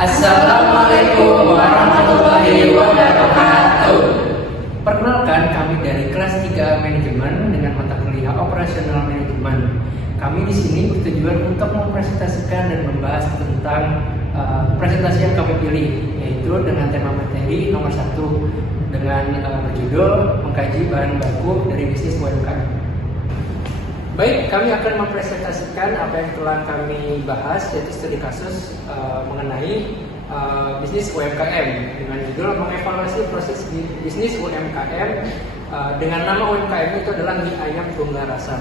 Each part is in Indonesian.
Assalamualaikum warahmatullahi wabarakatuh. Perkenalkan, kami dari kelas 3 manajemen dengan mata kuliah operasional manajemen. Kami di sini bertujuan untuk mempresentasikan dan membahas tentang presentasi yang kami pilih, yaitu dengan tema materi nomor 1 dengan berjudul mengkaji bahan baku dari bisnis UMKM. Baik, kami akan mempresentasikan apa yang telah kami bahas, yaitu studi kasus mengenai bisnis UMKM dengan judul mengevaluasi proses bisnis UMKM dengan nama UMKM itu adalah mie ayam tunggal rasa.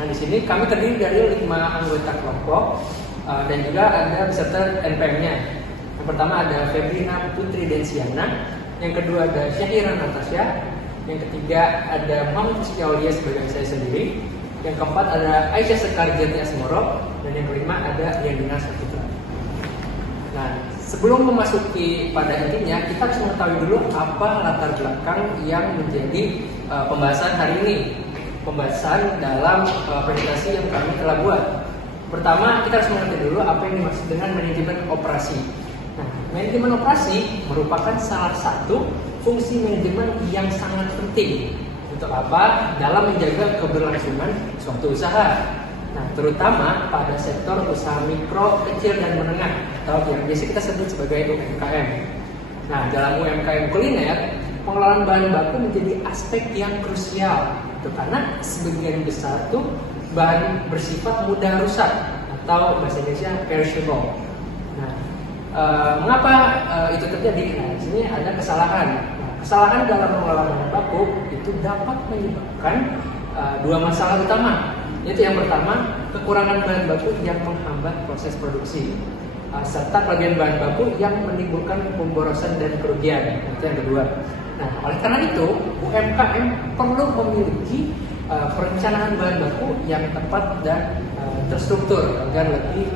Nah, di sini kami terdiri dari 5 anggota kelompok dan juga ada peserta NPM-nya. Yang pertama ada Febrina Putri Densiana, yang kedua ada Syahira Natasha, yang ketiga ada Muhammad Aulia sebagai saya sendiri, yang keempat ada Aisyah Sekar Jati Asmoro, dan yang kelima ada Yandina Saputra. Nah, sebelum memasuki pada intinya, kita harus mengetahui dulu apa latar belakang yang menjadi pembahasan hari ini. Pembahasan dalam presentasi yang kami telah buat. Pertama, kita harus mengerti dulu apa yang dimaksud dengan manajemen operasi. Nah, manajemen operasi merupakan salah satu fungsi manajemen yang sangat penting untuk apa? Dalam menjaga keberlangsungan suatu usaha. Nah, terutama pada sektor usaha mikro, kecil, dan menengah atau yang biasa kita sebut sebagai UMKM. Nah, dalam UMKM kuliner, pengelolaan bahan baku menjadi aspek yang krusial. Itu karena sebagian besar tuh bahan bersifat mudah rusak atau bahasa Indonesia perishable. Nah, mengapa itu terjadi? Nah, di sini ada kesalahan. Nah, kesalahan dalam mengelola bahan baku itu dapat menyebabkan 2 masalah utama. Yaitu yang pertama, kekurangan bahan baku yang menghambat proses produksi, serta kelebihan bahan baku yang menimbulkan pemborosan dan kerugian. Itu yang kedua. Nah, oleh karena itu, UMKM perlu memiliki perencanaan bahan baku yang tepat dan terstruktur agar lebih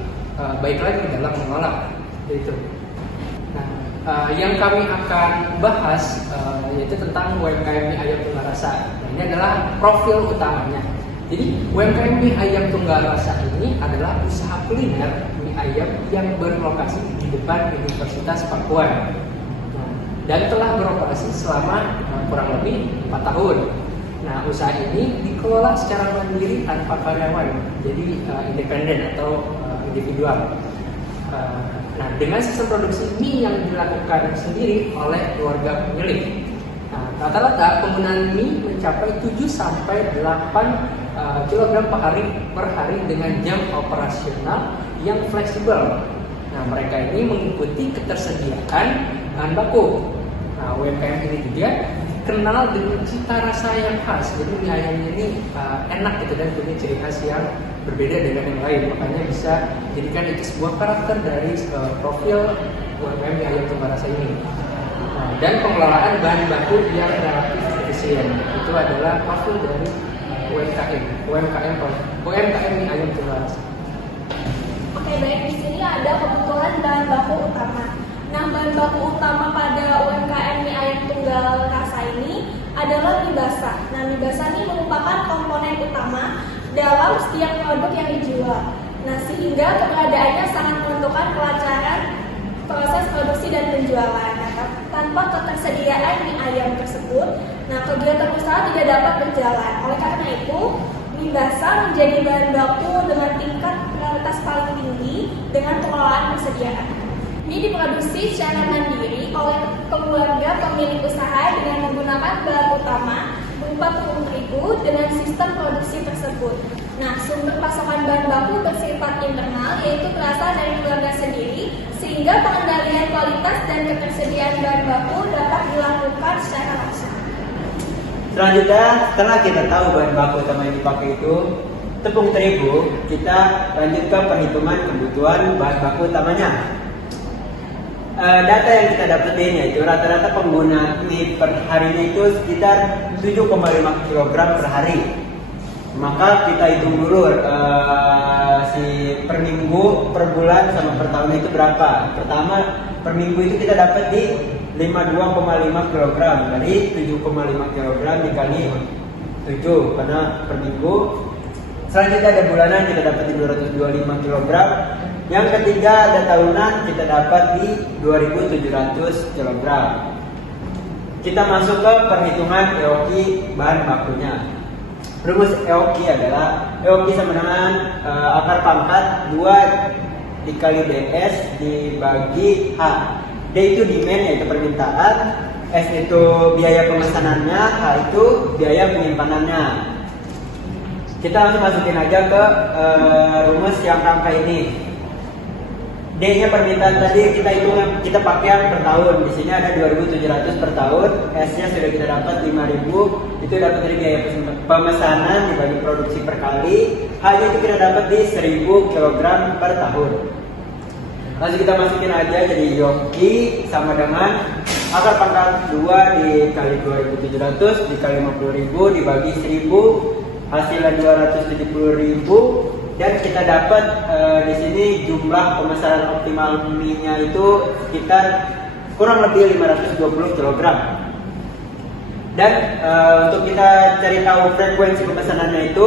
baik lagi dalam mengelola. Itu. Nah, yang kami akan bahas yaitu tentang UMKM mie ayam tunggal rasa. Nah, ini adalah profil utamanya. Jadi UMKM mie ayam tunggal rasa ini adalah usaha kuliner mie ayam yang berlokasi di depan Universitas Pakuan. Nah, dan telah beroperasi selama kurang lebih 4 tahun. Nah, usaha ini dikelola secara mandiri tanpa karyawan, jadi independen atau individual. Nah, dengan sistem produksi mie yang dilakukan sendiri oleh keluarga pemilik. Nah, rata-rata penggunaan mie mencapai 7-8 kg per hari dengan jam operasional yang fleksibel. Nah, mereka ini mengikuti ketersediaan bahan baku. Nah, UMKM ini juga dikenal dengan cita rasa yang khas. Jadi mie ayamnya ini enak gitu dan punya ciri khas yang berbeda dengan yang lain. Makanya bisa jadikan itu sebuah karakter dari profil UMKM mie ayam tunggal rasa ini. Nah, dan pengelolaan bahan baku yang relatif efisien itu adalah profil dari UMKM mie ayam tunggal rasa. Oke, baik, di sini ada kebutuhan bahan baku utama. Nah, bahan baku utama pada UMKM mie ayam tunggal rasa ini adalah mie basah. Nah, mie basah ini merupakan komponen utama dalam setiap produk yang dijual. Nah, sehingga keberadaannya sangat menentukan kelancaran proses produksi dan penjualan. Nah, tanpa ketersediaan mie ayam tersebut, nah kegiatan usaha tidak dapat berjalan. Oleh karena itu, mie basah menjadi bahan baku dengan tingkat prioritas paling tinggi dengan pengelolaan persediaan. Mie diproduksi secara mandiri oleh keluarga pemilik usaha dengan menggunakan bahan utama berupa tepung terigu dengan sistem produksi tersebut. Nah, sumber pasokan bahan baku bersifat internal, yaitu berasal dari keluarga sendiri, sehingga pengendalian kualitas dan ketersediaan bahan baku dapat dilakukan secara langsung. Selanjutnya, setelah kita tahu bahan baku utama yang dipakai itu tepung terigu, kita lanjutkan perhitungan kebutuhan bahan baku utamanya. Data yang kita dapetin yaitu rata-rata pengguna mie per harinya itu sekitar 7,5 kg per hari. Maka kita hitung dulu si per minggu, per bulan, sama per tahun itu berapa. Pertama, per minggu itu kita dapat di 52,5 kg. Dari 7,5 kg dikali 7 karena per minggu. Selanjutnya ada bulanan, kita dapat di 225 kg. Yang ketiga ada tahunan, kita dapat di 2.700 kg. Kita masuk ke perhitungan EOQ bahan bakunya. Rumus EOQ adalah EOQ sama dengan akar pangkat 2 dikali DS dibagi H. D itu demand, yaitu permintaan, S itu biaya pemesanannya, H itu biaya penyimpanannya. Kita langsung masukin aja ke rumus yang angka ini. D-nya permintaan tadi kita pakai yang per tahun. Di sini ada 2.700 per tahun. S-nya sudah kita dapat 5.000. Itu dapat dari biaya pemesanan dibagi produksi per kali. H-nya itu kita dapat di 1.000 kg per tahun. Langsung kita masukin aja, jadi yoki sama dengan akar pangkat 2 dikali 2.700 dikali 50.000 dibagi 1.000, hasilnya 270.000. Dan kita dapat di sini jumlah pemesanan optimal mie-nya itu sekitar kurang lebih 520 kg. Dan untuk kita cari tahu frekuensi pemesanannya itu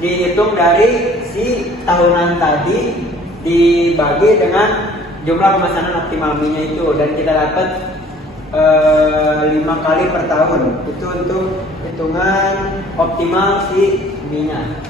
dihitung dari si tahunan tadi dibagi dengan jumlah pemesanan optimal mie-nya itu, dan kita dapat 5 kali per tahun. Itu untuk hitungan optimal si mie-nya.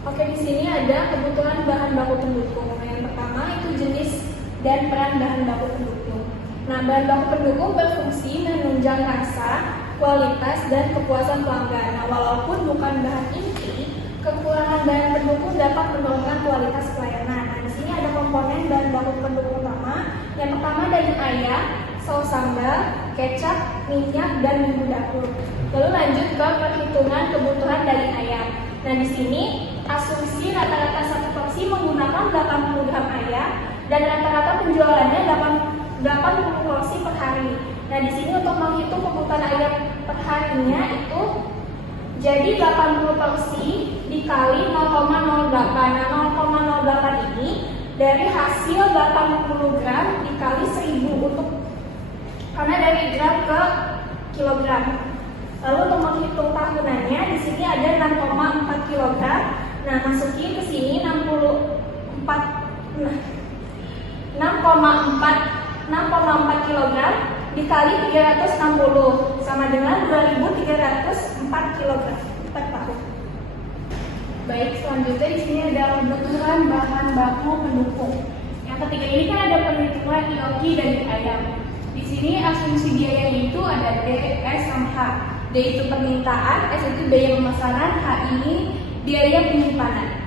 Oke, di sini ada kebutuhan bahan baku pendukung. Yang pertama itu jenis dan peran bahan baku pendukung. Nah, bahan baku pendukung berfungsi menunjang rasa, kualitas, dan kepuasan pelanggan. Nah, walaupun bukan bahan inti, kekurangan bahan pendukung dapat menurunkan kualitas pelayanan. Nah, di sini ada komponen bahan baku pendukung utama. Yang pertama daging ayam, saus sambal, kecap, minyak, dan bumbu dapur. Lalu lanjut ke perhitungan kebutuhan daging ayam. Nah, di sini asumsi rata-rata satu porsi menggunakan 80 gram ayam dan rata-rata penjualannya 80 porsi per hari. Nah, di sini untuk menghitung kebutuhan ayam per harinya itu jadi 80 porsi dikali 0,08. Nah, 0,08 ini dari hasil 80 gram dikali 1000 karena dari gram ke kilogram. Lalu untuk menghitung tahunannya di sini ada 6,4 kg. Nah, masukin ke sini 6,4 kg dikali 360 sama dengan 2.304 kg per tahun. Baik, selanjutnya di sini ada kebutuhan bahan baku pendukung. Yang ketiga ini kan ada perhitungan EOQ daging ayam. Di sini asumsi biayanya itu ada D, S, sama H. D itu permintaan, S itu biaya pemesanan, H ini biaya penyimpanan.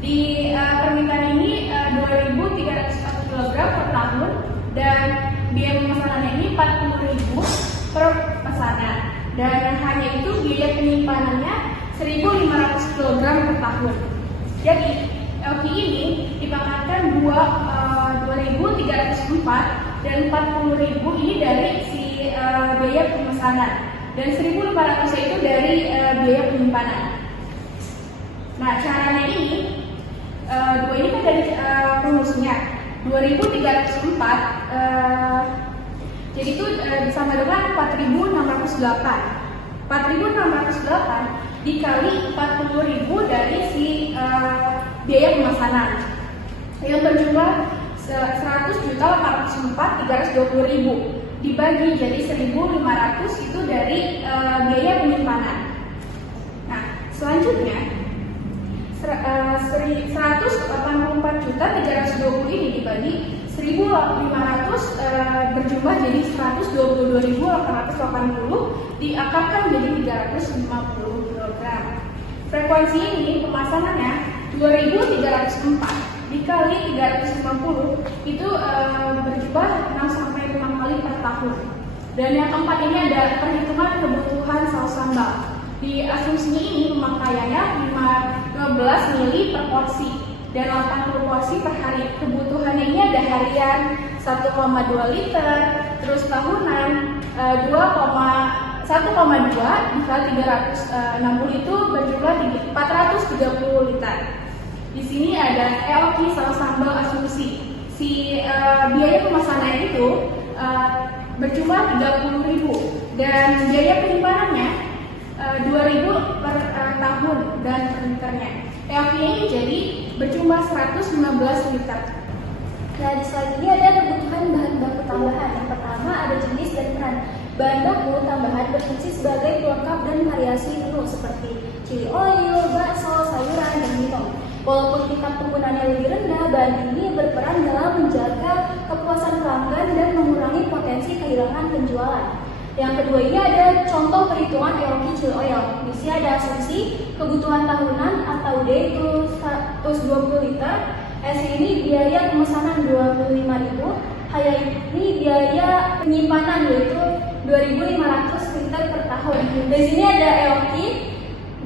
Di permintaan ini 2.300 kg per tahun dan biaya pemesanannya ini 40.000 per pesanan. Dan hanya itu biaya penyimpanannya 1.500 kg per tahun. Jadi LQ ini dipangkatkan 2.304 dan 40.000 ini dari si biaya pemesanan. Dan 1.500 itu dari biaya penyimpanan. Nah, caranya ini, dua ini kan dari rumusnya 2.304, jadi itu sama dengan 4.608. 4.608 dikali 40.000 dari si biaya pemesanan yang berjumlah 100.804.320.000 dibagi jadi 1.500 itu dari biaya penyimpanan. Nah, selanjutnya 184.320 ini dibagi 1.500 berjumlah jadi 122.880 diakarkan jadi 350 kg. Frekuensi ini pemasangannya 2.304 dikali 350 itu berjumlah 6-5 kali per tahun. Dan yang keempat ini ada perhitungan kebutuhan saus sambal. Di asumsi ini pemakaiannya 15 mili per porsi dan 80 porsi per hari. Kebutuhannya ini ada harian 1,2 liter, terus tahunan 1,2 dikali 360 itu berjumlah 430 liter. Di sini ada EOQ saus sambal asumsi. Si biaya pemesanan itu berjumlah 30.000 dan biaya penyimpanannya 2.000 per tahun dan per liternya. EOQ-nya ini jadi berjumlah 115 liter. Nah, di slide ini ada kebutuhan bahan baku tambahan. Yang pertama ada jenis dan peran. Bahan baku tambahan berfungsi sebagai pelengkap dan variasi menu seperti chili oil, bakso, sayuran, dan minum. Walaupun tingkat penggunaannya lebih rendah, bahan ini berperan dalam menjaga kepuasan pelanggan dan mengurangi potensi kehilangan penjualan. Yang kedua ini ada contoh perhitungan EOQ chili oil. Di sini ada asumsi kebutuhan tahunan atau D itu 120 liter. S ini biaya pemesanan 25.000, H ini biaya penyimpanan yaitu 2.500 liter per tahun. Di sini ada EOQ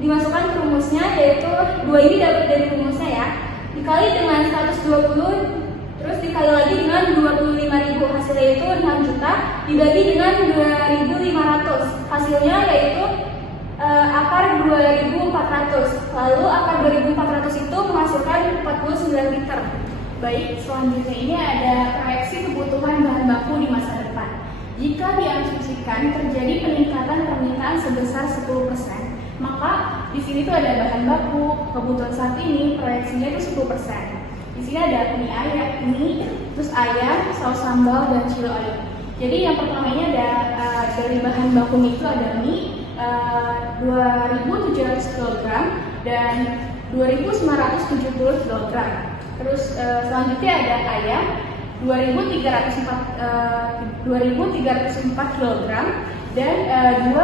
dimasukkan ke rumusnya, yaitu 2 ini dapat dari rumusnya ya, dikali dengan 120 terus dikali lagi dengan 25.000, hasilnya itu 6 juta dibagi dengan 2.500, hasilnya yaitu akar 2.400. Lalu akar 2.400 itu menghasilkan 49 liter. Baik, selanjutnya ini ada proyeksi kebutuhan bahan baku di masa depan. Jika diasumsikan terjadi peningkatan permintaan sebesar 10%, maka di sini tuh ada bahan baku kebutuhan saat ini proyeksinya itu 10%. Di sini ada mie, terus ayam, saus sambal, dan chili oil. Jadi yang pertama ini ada dari bahan bakunya itu ada mie 2.700 kg dan 2.970 kg. Terus selanjutnya ada ayam 2.304 kg dan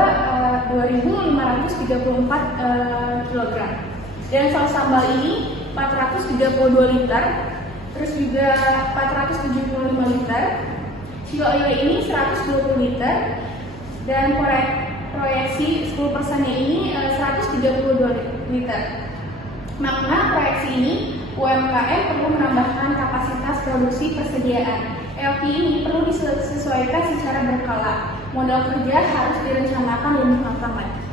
2.534 kg. Dan saus sambal ini 432 liter, terus juga 475 liter. Chili oil ini 120 liter dan proyeksi 10%-nya ini 132 liter. Makna proyeksi ini UMKM perlu menambahkan kapasitas produksi persediaan. EOQ ini perlu disesuaikan secara berkala. Modal kerja harus direncanakan lebih matang lagi.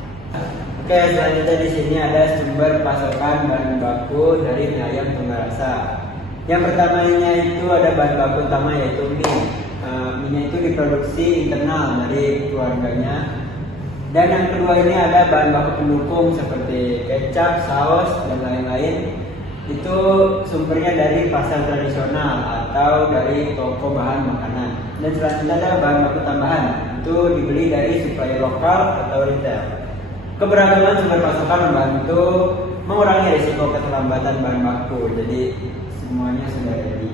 Oke, selanjutnya di sini ada sumber pasokan bahan baku dari mie ayam Tunggal Rasa. Yang pertamanya itu ada bahan baku utama yaitu mie. Mie itu diproduksi internal dari keluarganya. Dan yang kedua ini ada bahan baku pendukung seperti kecap, saus, dan lain-lain. Itu sumbernya dari pasar tradisional atau dari toko bahan makanan. Dan selanjutnya ada bahan baku tambahan, itu dibeli dari supplier lokal atau retail. Keberagaman sumber pasokan membantu mengurangi risiko keterlambatan bahan baku. Jadi semuanya sudah ready.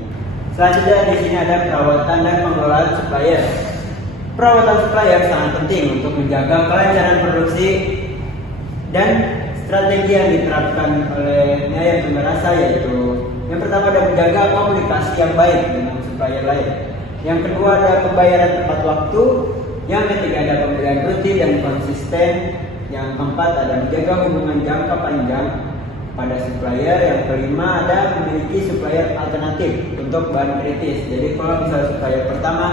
Selanjutnya di sini ada perawatan dan pengelolaan supplier. Perawatan supplier sangat penting untuk menjaga kelancaran produksi dan strategi yang diterapkan oleh mie ayam Tunggal Rasa yaitu yang pertama ada menjaga komunikasi yang baik dengan supplier lain. Yang kedua ada pembayaran tepat waktu. Yang ketiga ada pembelian rutin dan konsisten. Yang keempat ada menjaga hubungan jangka panjang pada supplier. Yang kelima ada memiliki supplier alternatif untuk bahan kritis. Jadi kalau misalnya supplier pertama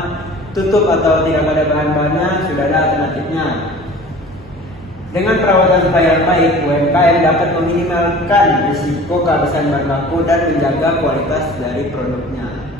tutup atau tidak ada bahan-bahannya, sudah ada alternatifnya. Dengan perawatan supplier baik, UMKM dapat meminimalkan risiko kehabisan bahan baku dan menjaga kualitas dari produknya.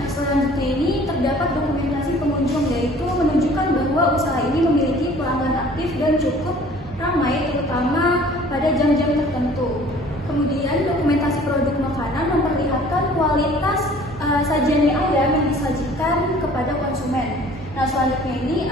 Nah, selanjutnya ini terdapat dokumentasi pengunjung, yaitu menunjukkan bahwa usaha ini memiliki pelanggan aktif dan cukup ramai, terutama pada jam-jam tertentu. Kemudian dokumentasi produk makanan memperlihatkan kualitas sajian mie ayam yang disajikan kepada konsumen. Nah, selanjutnya ini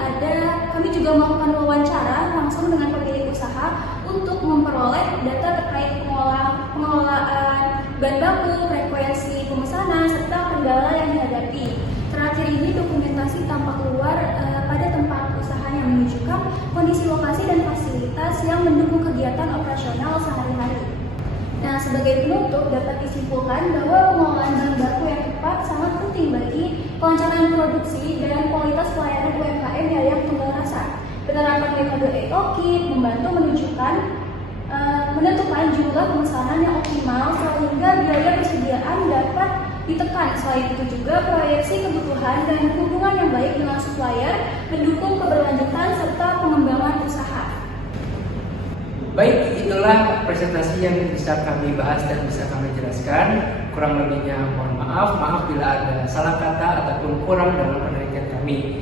kami juga melakukan wawancara langsung dengan pemilik usaha untuk memperoleh data terkait pengelolaan bahan baku, frekuensi pemesanan, serta kendala yang dihadapi. Terakhir ini dokumentasi tampak luar pada tempat usaha yang menunjukkan kondisi lokasi dan fasilitas yang mendukung kegiatan operasional sehari-hari. Nah, sebagai penutup dapat disimpulkan bahwa pengelolaan bahan baku yang tepat sangat penting bagi kelancaran produksi dan kualitas pelayanan UMKM mie ayam Tunggal Rasa. Penerapan metode EOQ membantu menentukan jumlah pemesanan yang optimal sehingga biaya persediaan dapat ditekan. Selain itu juga proyeksi kebutuhan dan hubungan yang baik dengan supplier mendukung keberlanjutan serta pengembangan usaha. Baik, itulah presentasi yang bisa kami bahas dan bisa kami jelaskan. Kurang lebihnya mohon maaf bila ada salah kata ataupun kurang dalam penelitian kami.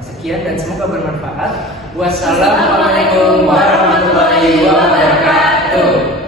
Sekian dan semoga bermanfaat. Wassalamualaikum warahmatullahi wabarakatuh.